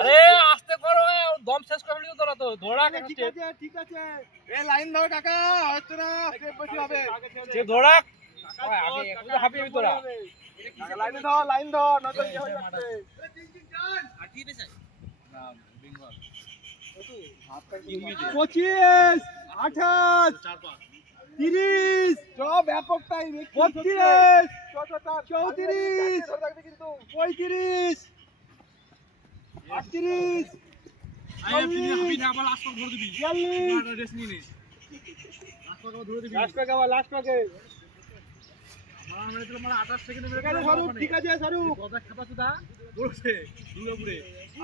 আরে আস্তে করো, দম শেষ করে নিও তোরা তো। ধরা ঠিক আছে ঠিক আছে, এই লাইন ধরো কাকা, হচ্ছে না স্টেপ বেশি হবে। যে ধরা আগে একটু হাঁপিয়ে তোরা। লাইন ধর নয়তো ইয়ে হয়ে যাচ্ছে। আর কি পেছাই না বেঙ্গল 25 28 30 সব ব্যাপক টাইম 32 34 35 38 আই তুমি হাঁপি না, আবার লাস্ট পক ধরে দিবি। 42 রেস্ট নিয়ে নে, লাস্ট পক ধরে দিবি। লাস্ট পাকে আবার লাস্ট পাকে আমার মানে তোর মানে 28 সেকেন্ডে মেরে এখানে সরু, ঠিক আছে সরু। কবে খাপাছ দা দৌড়ছে দুপুরে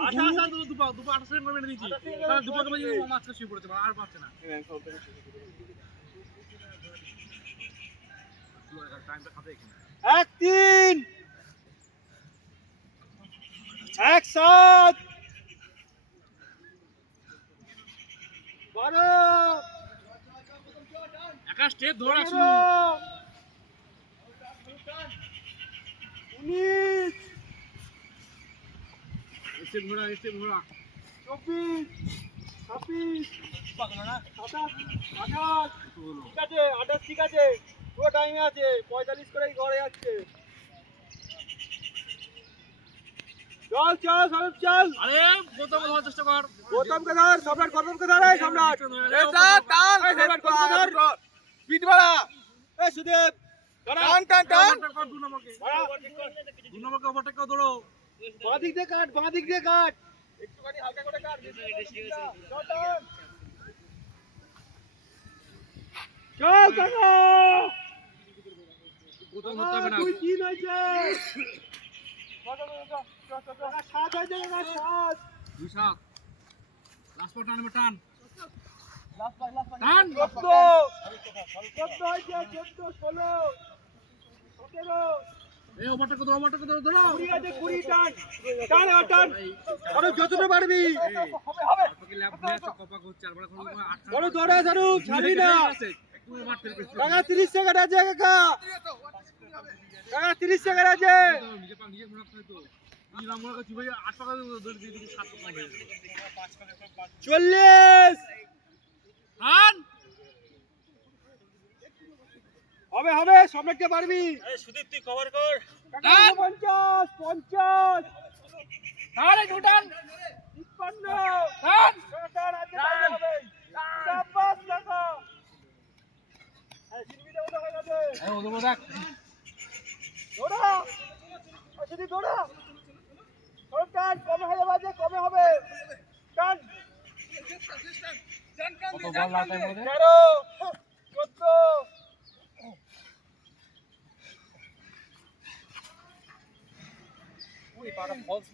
28 দুপা 28 সেকেন্ড মেরে দিয়েছি। কারণ দুপা কবে মাছটা শুয়ে পড়েছে, আর পারছে না। টাইমটা খাবে এখানে 1-3 1-7 12 একা স্টেপ ধরে রাখছো। 19 স্টেপ ঘোরা 24 26 27 28 ঠিক আছে 28 ঠিক আছে, পুরো টাইমে আছে। 45 করেই ঘরে যাচ্ছে। চল চল সব চল। আরে গৌতম ধরার চেষ্টা কর। গৌতমকে ধর, সম্রাট গৌতমকে ধর। এই সম্রাট এই টান, এই সম্রাট গৌতমকে ধর। স্পিড বাড়া, এই সুদেব টান টান টান। দু নম্বরকে ওভারটেক কর, দৌড়ো। বাঁ দিক দিয়ে কাট, বাঁ দিক দিয়ে কাট, একটুখানি হালকা করে কাট। চল কাকা, গৌতম ধরতে হবে না। তুই কি হয়েছে? 7 হয়েছে না 7। 2-7 লাস্ট পর টান টান টান। টান 14 হয়েছে, 14 16 17 এই ওভারটেক কর, ওভারটেক কর, ধরো। 20 আছে, 20 টান টান আর টান। আরে যতটা পারবি হবে। তোকে ল্যাপ হয়ে আছে, কপা করছে আর বড় কোনো 8 ধরো ধরো ধরো, ছাড়বি না তুই মারতে কাকা। 30 সেকেন্ড আছে কাকা, কাকা 30 সেকেন্ড আছে। নিজে পা নিজে ঘোরা তো এই রামগুলো কাছে ভাই 8 টাকা ধরে দিয়ে দিবি, 7 টাকা হয়ে যাবে। 40 টান হবে হবে, সম্রাটকে পারবি। আরে সুদীপ তুই কভার কর। কাকা 50 50 আরে দুটান 53 টান টান আছে, হবে। শাবাশ কাকা, এই সিলভিটা ওটা হয়ে গেছে। এই ওদের দেখ দৌড়া, আসলে দৌড়া। সব টান, কমে হয়ে যাবে, কমে হবে। টান কত বল লাটাই মধ্যে 13 14 ওই পাটা ফলস